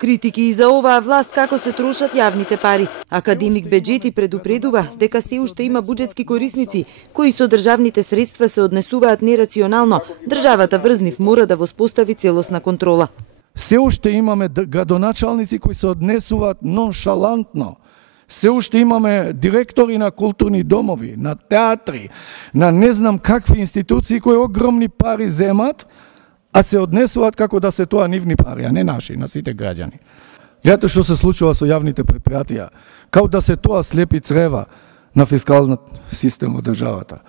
Критики и за оваа власт како се трошат јавните пари. Академик Беџети предупредува дека се уште има буџетски корисници кои со државните средства се однесуваат нерационално. Државата врз нив мора да воспостави целосна контрола. Се уште имаме градоначалници кои се однесуваат ноншалантно. Се уште имаме директори на културни домови, на театри, на не знам какви институции кои огромни пари земат, а се однесуваат како да се тоа нивни пари, а не наши, на сите граѓани. Гледате што се случува со јавните предпријатија, како да се тоа слепи црева на фискалниот систем во државата.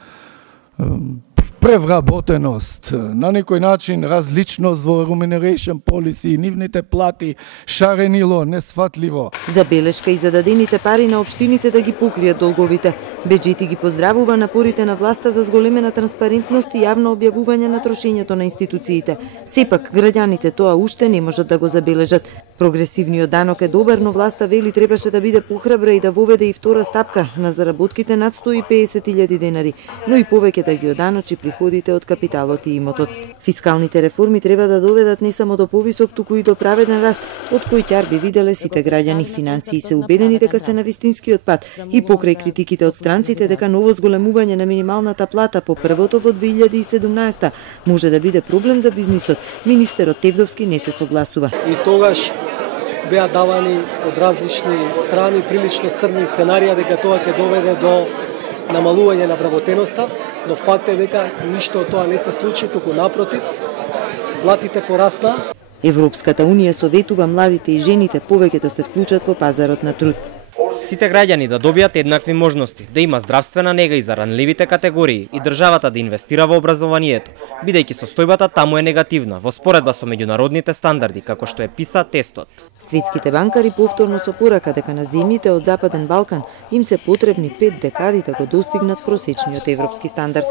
Превработеност, на некој начин различност во remuneration policy, нивните плати, шаренило, несфатливо. Забелешка и зададените пари на општините да ги покријат долговите. Беџети ги поздравува напорите на власта за зголемена транспарентност и јавно објавување на трошењето на институциите. Сепак, граѓаните тоа уште не можат да го забележат. Прогресивниот данок е добар, но власта вели требаше да биде похрабра и да воведе и втора стапка на заработките над 150.000 денари, но и повеќе да ги оданочи приходите од капиталот и имотот. Фискалните реформи треба да доведат не само до повисок, туку и до праведен раст, од кој ќар би виделе сите граѓани. Финансии се убедени дека се на вистинскиот пат и покрај критиките од странците дека ново зголемување на минималната плата по првото во 2017 може да биде проблем за бизнисот, министерот Тевдовски не се согласува. И тогаш беа давани од различни страни прилично црни сценарија дека тоа ќе доведе до намалување на вработеноста, но факт е дека ништо од тоа не се случи, туку напротив, платите порасна. Европската унија советува младите и жените повеќе да се вклучат во пазарот на труд. Сите граѓани да добијат еднакви можности, да има здравствена нега и за ранливите категории и државата да инвестира во образованието, бидејќи состојбата таму е негативна во споредба со меѓународните стандарди, како што е PISA тестот. Светските банкари повторно со порака дека на земјите од Западен Балкан им се потребни 5 декади да го достигнат просечниот европски стандард.